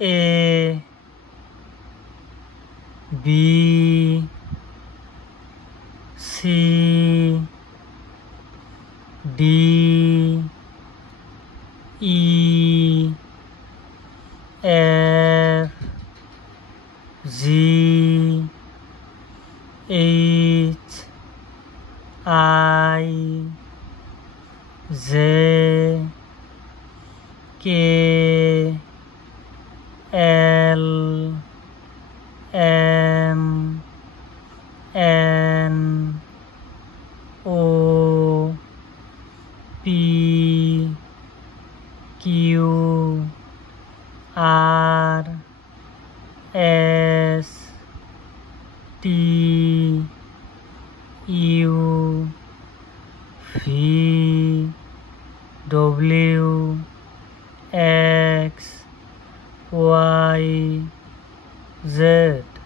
A B C D E F G H I J K L M N O P Q R S T U V W X Y Z